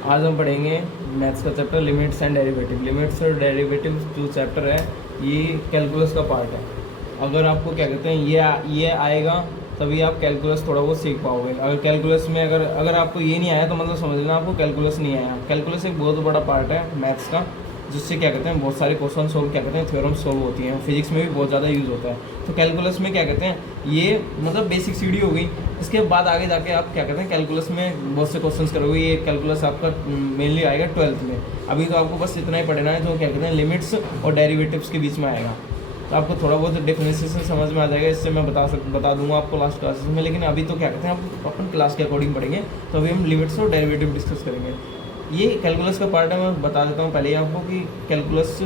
आज हम पढ़ेंगे मैथ्स का chapter limits and derivative. Limits और डेरिवेटिव जो चैप्टर है ये कैलकुलस का पार्ट है। अगर आपको क्या कहते हैं ये आएगा तभी आप कैलकुलस थोड़ा बहुत सीख पाओगे। अगर कैलकुलस में अगर आपको ये नहीं आया तो मतलब समझ लेना आपको कैलकुलस नहीं आया। कैलकुलस एक बहुत बड़ा पार्ट है मैथ्स का, जिससे क्या कहते हैं बहुत सारे क्वेश्चन सोल्व क्या कहते हैं थ्योरम सोल्व होती हैं। फिजिक्स में भी बहुत ज़्यादा यूज़ होता है। तो कैलकुलस में क्या कहते हैं ये मतलब बेसिक सीढ़ी हो गई। इसके बाद आगे जाके आप क्या कहते हैं कैलकुलस में बहुत से क्वेश्चंस करोगे। ये कैलकुलस आपका मेनली आएगा 12th में। अभी तो आपको बस इतना ही पढ़ना है जो क्या कहते हैं लिमिट्स और डेरिवेटिव्स के बीच में आएगा। तो आपको थोड़ा बहुत डिफरेंशिएशन समझ में आ जाएगा। इससे मैं बता दूंगा आपको लास्ट क्लासेस में। लेकिन अभी तो क्या कहते हैं आप अपन क्लास के अकॉर्डिंग पढ़ेंगे। तो अभी हम लिमिट्स और डेरिवेटिव डिस्कस करेंगे। ये कैलकुलस का पार्ट है। मैं बता देता हूँ पहले ही आपको कि कैलकुलस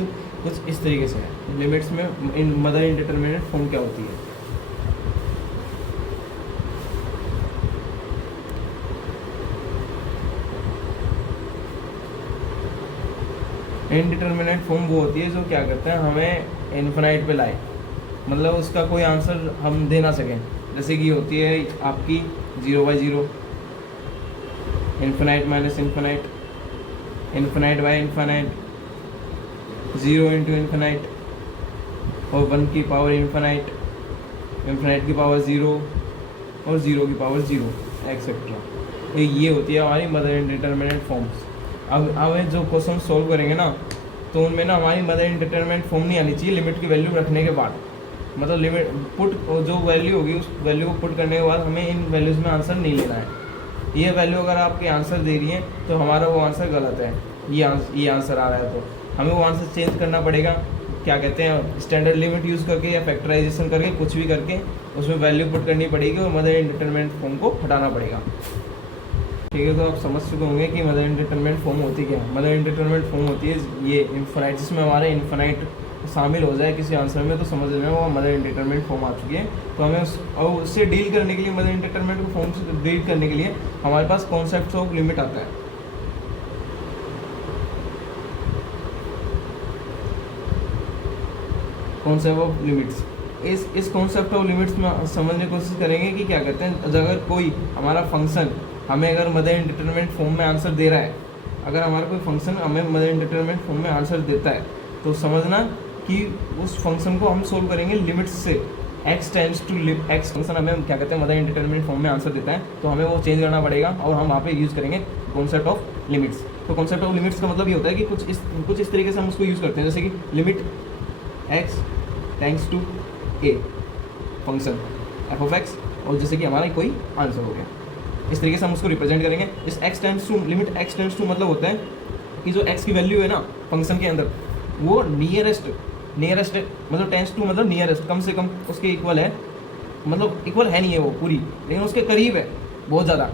कुछ इस तरीके से है। लिमिट्स में इन मदर इंडिटरमिनेट फॉर्म क्या होती है। इनडिटरमिनेट फॉर्म वो होती है जो क्या कहते हैं हमें इन्फिनाइट पे लाए, मतलब उसका कोई आंसर हम दे ना सकें। जैसे कि होती है आपकी 0/0, infinite minus infinite, infinite by infinite, 0 into infinite और 1 की पावर इन्फिनाइट, इन्फिनाइट की पावर 0 और 0 की पावर 0 एक्सेट्रा। ये होती है हमारी मदर इंडिटरमिनेट फॉर्म्स। अब जो क्वेश्चन सोल्व करेंगे ना तो उनमें ना हमारी मदर इंडिटरमिनेट फॉर्म नहीं आनी चाहिए लिमिट की वैल्यू रखने के बाद। मतलब लिमिट पुट जो वैल्यू होगी उस वैल्यू को पुट करने के बाद हमें इन वैल्यूज़ में आंसर नहीं लेना है। ये वैल्यू अगर आपके आंसर दे रही है तो हमारा वो आंसर गलत है। ये आंसर आ रहा है तो हमें वो आंसर चेंज करना पड़ेगा। क्या कहते हैं स्टैंडर्ड लिमिट यूज़ करके या फैक्टराइजेशन करके कुछ भी करके उसमें वैल्यू पुट करनी पड़ेगी और मदर इंडिटरमिनेट फॉर्म को हटाना पड़ेगा। ठीक है, तो आप समझ चुके होंगे कि मदर इंडिटरमिनेट फॉर्म होती क्या है। मदर इंडिटरमिनेट फॉर्म होती है ये इन्फिनाइट, जिसमें हमारे इन्फिनाइट शामिल हो जाए किसी आंसर में तो समझ लेना वो मदर इंडिटरमिनेट फॉर्म आ चुकी है। तो हमें और उससे डील करने के लिए मदर इंडिटरमिनेट फॉर्म से डील करने के लिए हमारे पास कॉन्सेप्ट ऑफ लिमिट आता है। कॉन्सेप्ट ऑफ लिमिट्स, इस कॉन्सेप्ट ऑफ लिमिट्स में समझने की कोशिश करेंगे कि क्या कहते हैं अगर कोई हमारा फंक्शन हमें अगर मदर इंडिटरमिनेट फॉर्म में आंसर दे रहा है, अगर हमारा कोई फंक्शन हमें मदर इंडिटरमिनेट फॉर्म में आंसर देता है तो समझना कि उस फंक्शन को हम सोल्व करेंगे लिमिट्स से। x tends to x function हमें क्या कहते हैं मदर इंडिटरमिनेट फॉर्म में आंसर देता है तो हमें वो चेंज करना पड़ेगा और हम वहाँ पे यूज़ करेंगे कॉन्सेप्ट ऑफ लिमिट्स। तो कॉन्सेप्ट ऑफ लिमिट्स का मतलब ये होता है कि कुछ इस तरीके से हम उसको यूज़ करते हैं। जैसे कि limit x tends to a function f(x) और जैसे कि हमारा कोई आंसर हो गया, इस तरीके से हम उसको रिप्रेजेंट करेंगे। इस x tends to limit x tends to मतलब होता है कि जो x की वैल्यू है ना फंक्शन के अंदर वो नियरेस्ट मतलब टेंड्स टू मतलब नियरेस्ट, कम से कम उसके इक्वल है। मतलब इक्वल है नहीं है वो पूरी, लेकिन उसके करीब है बहुत ज़्यादा।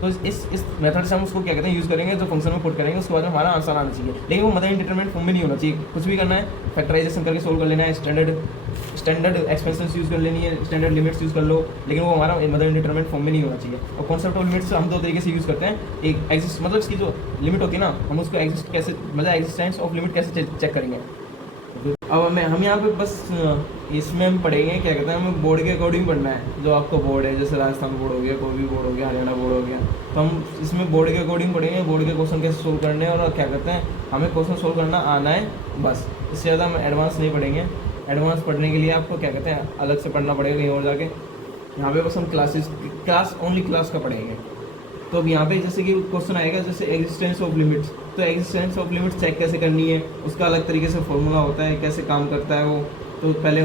तो इस मेथड से हम उसको क्या कहते हैं यूज़ करेंगे, जो फंक्शन में पुट करेंगे उसके बाद हमारा आंसर आना चाहिए। लेकिन वो मदर इंडिटरमिनेट फॉर्म में नहीं होना चाहिए। कुछ भी करना है फैक्टराइजेशन करके सोल्व कर लेना है, स्टैंडर्ड एक्सपेंशंस यूज़ कर लेनी है, स्टैंडर्ड लिमिट्स यूज़ कर लो, लेकिन वो हमारा मदर इंडिटरमिनेट फॉर्म में नहीं होना चाहिए। और कॉन्सेप्ट ऑफ लिमिट्स हम दो तरीके से यूज़ करते हैं। एक एग्जिस्ट मतलब इसकी जो लिमिट होती है ना हम उसको एग्जिस्ट कैसे मतलब एग्जिस्टेंस ऑफ लिमिट कैसे चेक करेंगे। अब हम यहाँ पे बस इसमें हम पढ़ेंगे क्या कहते हैं हमें बोर्ड के अकॉर्डिंग पढ़ना है। जो आपका बोर्ड है जैसे राजस्थान बोर्ड हो गया, कोई भी बोर्ड हो गया, हरियाणा बोर्ड हो गया, तो हम इसमें बोर्ड के अकॉर्डिंग पढ़ेंगे। बोर्ड के क्वेश्चन कैसे सोल्व करने हैं और क्या कहते हैं हमें क्वेश्चन सोल्व करना आना है बस। इससे ज़्यादा हम एडवांस नहीं पढ़ेंगे। एडवांस पढ़ने के लिए आपको क्या कहते हैं अलग से पढ़ना पड़ेगा कहीं और जाके। यहाँ पे बस हम क्लास का पढ़ेंगे। तो अब यहाँ पे जैसे कि क्वेश्चन आएगा जैसे एग्जिस्टेंस ऑफ लिमिट्स, तो एग्जिस्टेंस ऑफ लिमिट्स चेक कैसे करनी है, उसका अलग तरीके से फॉर्मूला होता है, कैसे काम करता है वो। तो पहले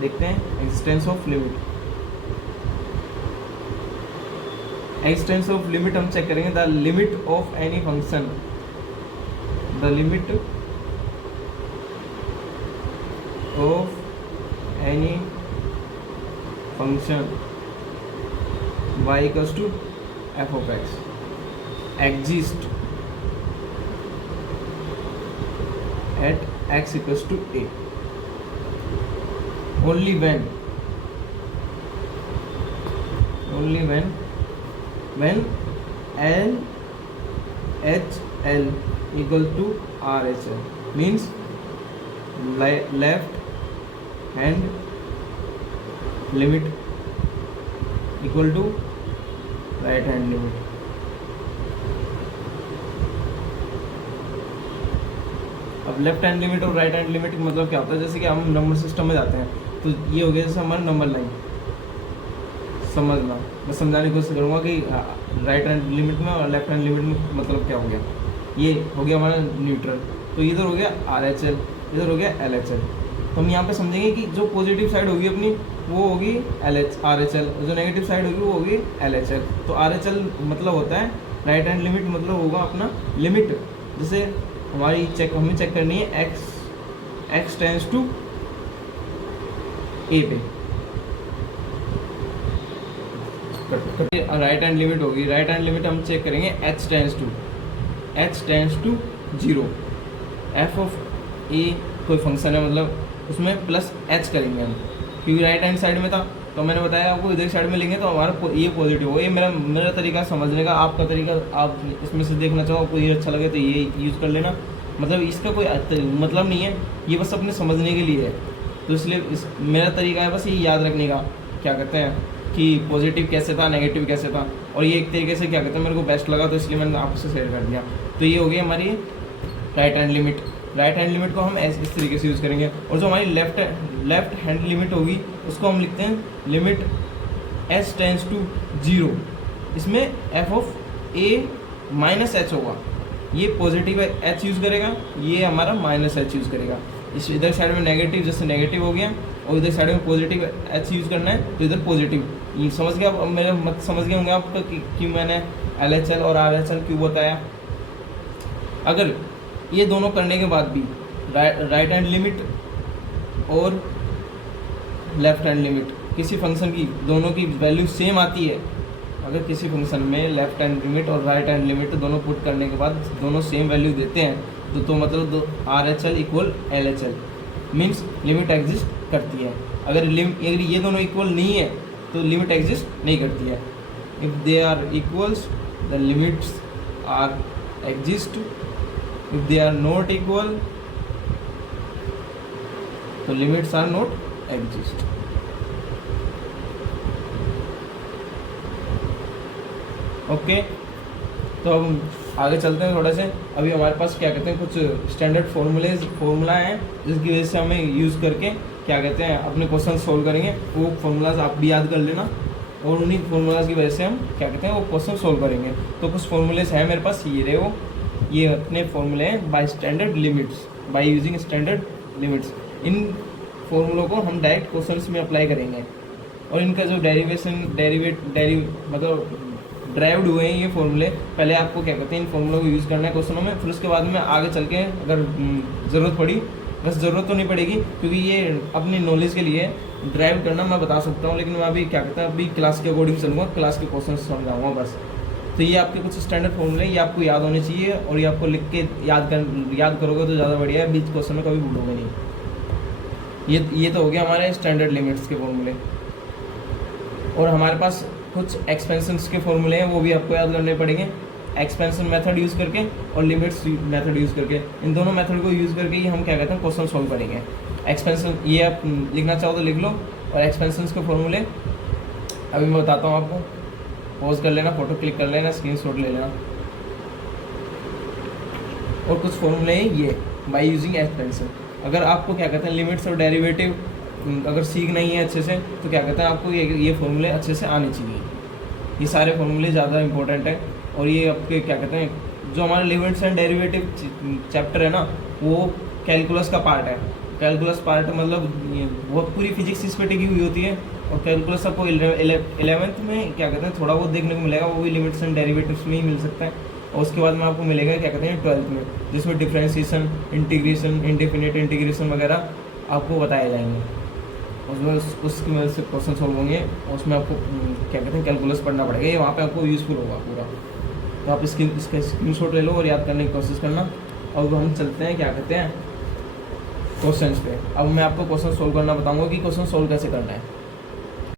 देखते हैं existence of limit. Existence of limit हम चेक करेंगे the limit of any function, the limit of any function y equals to f(x) exist at x equals to a only when L H L equal to R H L means left hand limit equal to right hand limit. अब left hand limit और right hand limit मतलब क्या होता है, जैसे कि हम number system में जाते हैं तो ये हो गया जैसे हमारा नंबर लाइन, समझना मैं समझाने की कोशिश करूँगा कि राइट हैंड लिमिट में और लेफ्ट हैंड लिमिट में मतलब क्या हो गया। ये हो गया हमारा न्यूट्रल, तो इधर हो गया RHL, इधर हो गया LHL। तो हम यहाँ पे समझेंगे कि जो पॉजिटिव साइड होगी अपनी वो होगी RHL, जो नेगेटिव साइड होगी वो होगी LHL। तो RHL मतलब होता है राइट हैंड लिमिट, मतलब होगा अपना लिमिट, जैसे हमारी हमें चेक करनी है x टेंस टू A पे, राइट हैंड लिमिट होगी। राइट हैंड लिमिट हम चेक करेंगे h tends to 0, f of a कोई फंक्शन है मतलब उसमें प्लस h करेंगे हम, क्योंकि राइट हैंड साइड में था तो मैंने बताया आपको इधर साइड में लेंगे तो हमारा ये पॉजिटिव हो। ये मेरा तरीका समझने का, आपका तरीका आप इसमें से देखना चाहो, आपको ये अच्छा लगे तो ये यूज़ कर लेना, मतलब इसका कोई मतलब नहीं है, ये बस अपने समझने के लिए है। तो इसलिए मेरा तरीका है बस ये याद रखने का, क्या कहते हैं कि पॉजिटिव कैसे था, नेगेटिव कैसे था, और ये एक तरीके से क्या कहते हैं मेरे को बेस्ट लगा तो इसलिए मैंने आपसे शेयर कर दिया। तो ये हो गई हमारी right hand limit. Right hand limit को हम इस तरीके से यूज़ करेंगे, और जो हमारी लेफ्ट हैंड लिमिट होगी उसको हम लिखते हैं लिमिट s टेंस टू 0। इसमें f of a minus h होगा, ये पॉजिटिव है h यूज़ करेगा, ये हमारा माइनस h यूज़ करेगा। इस इधर साइड में नेगेटिव, जैसे नेगेटिव हो गया, और इधर साइड में पॉजिटिव h यूज़ करना है तो इधर पॉजिटिव। ये समझ गया आप, मेरे मत समझ गए होंगे आप तो कि मैंने LHL और RHL क्यों बताया। अगर ये दोनों करने के बाद भी राइट हैंड लिमिट और लेफ्ट हैंड लिमिट किसी फंक्शन की दोनों की वैल्यू सेम आती है, अगर किसी फंक्शन में लेफ्ट हैंड लिमिट और राइट हैंड लिमिट दोनों पुट करने के बाद दोनों सेम वैल्यू देते हैं तो मतलब RHL equal LHL means limit exist करती है। अगर ये दोनों इक्वल नहीं है तो लिमिट एग्जिस्ट नहीं करती है। If they are equals the limits are exist, if they are not equal तो limits are not exist. Okay, तो हम आगे चलते हैं थोड़ा से। अभी हमारे पास क्या कहते हैं कुछ स्टैंडर्ड फॉर्मूला हैं जिसकी वजह से हमें यूज़ करके क्या कहते हैं अपने क्वेश्चन सोल्व करेंगे। वो फॉर्मूलाज आप भी याद कर लेना, और उन्हीं फॉर्मूलाज की वजह से हम क्या कहते हैं वो क्वेश्चन सोल्व करेंगे। तो कुछ फॉर्मूलेस हैं मेरे पास, ये रहे वो, ये अपने फॉर्मूले हैं by standard limits, by using standard limits. इन फॉर्मूलों को हम डायरेक्ट क्वेश्चंस में अप्लाई करेंगे, और इनका जो मतलब ड्राइव्ड हुए हैं ये फॉर्मूले, पहले आपको क्या कहते हैं इन फॉर्मूलों को यूज़ करना है क्वेश्चनों में, फिर उसके बाद में आगे चल के अगर ज़रूरत पड़ी, बस ज़रूरत तो नहीं पड़ेगी क्योंकि ये अपनी नॉलेज के लिए ड्राइव करना मैं बता सकता हूँ, लेकिन मैं अभी क्या कहता है अभी क्लास के अकॉर्डिंग चलूँगा, क्लास के क्वेश्चन समझाऊँगा बस। तो ये आपके कुछ स्टैंडर्ड फॉर्मूले ये आपको याद होने चाहिए, और ये आपको लिख के याद करोगे तो ज़्यादा बढ़िया है, बीच क्वेश्चन में कभी भूलोगे नहीं। ये तो हो गया हमारे स्टैंडर्ड लिमिट्स के फॉर्मूले। और हमारे पास कुछ एक्सपेंशंस के फॉर्मूले हैं, वो भी आपको याद करने पड़ेंगे, एक्सपेंशन मेथड यूज़ करके और लिमिट्स मेथड यूज़ करके। इन दोनों मेथड को यूज़ करके ही हम क्या कहते हैं क्वेश्चन सॉल्व करेंगे। एक्सपेंशन ये आप लिखना चाहो तो लिख लो, और एक्सपेंशंस के फॉर्मूले अभी मैं बताता हूँ आपको, पॉज कर लेना, फोटो क्लिक कर लेना, स्क्रीनशॉट ले लेना। और कुछ फॉर्मूले हैं ये बाय यूजिंग एक्सपेंशन। अगर आपको क्या कहते हैं लिमिट्स और डेरिवेटिव अगर सीखना ही है अच्छे से तो क्या कहते हैं आपको ये फॉर्मूले अच्छे से आने चाहिए। ये सारे फॉर्मूले ज़्यादा इंपॉर्टेंट है, और ये आपके क्या कहते हैं जो हमारे लिमिट्स एंड डेरिवेटिव चैप्टर है ना, वो कैलकुलस का पार्ट है। कैलकुलस पार्ट मतलब वो पूरी फिजिक्स इस पर टिकी हुई होती है, और कैलकुलस आपको 11th में क्या कहते हैं थोड़ा बहुत देखने को मिलेगा, वो भी लिमिट्स एंड डेरिवेटिव्स में ही मिल सकता है। और उसके बाद में आपको मिलेगा क्या कहते हैं 12th में, जिसमें डिफ्रेंशिएशन, इंटीग्रेशन, इंडेफिनिट इंटीग्रेशन वगैरह आपको बताए जाएंगे। उसमें उसकी मदद से क्वेश्चन सॉल्व होंगे, और उसमें आपको क्या कहते हैं कैलकुलस पढ़ना पड़ेगा, ये वहाँ पे आपको यूज़फुल होगा पूरा। तो आप इसका स्क्रीनशॉट ले लो और याद करने की कोशिश करना। अब हम चलते हैं क्या कहते हैं क्वेश्चंस पे। अब मैं आपको क्वेश्चन सॉल्व करना बताऊंगा कि क्वेश्चन सॉल्व कैसे करना है।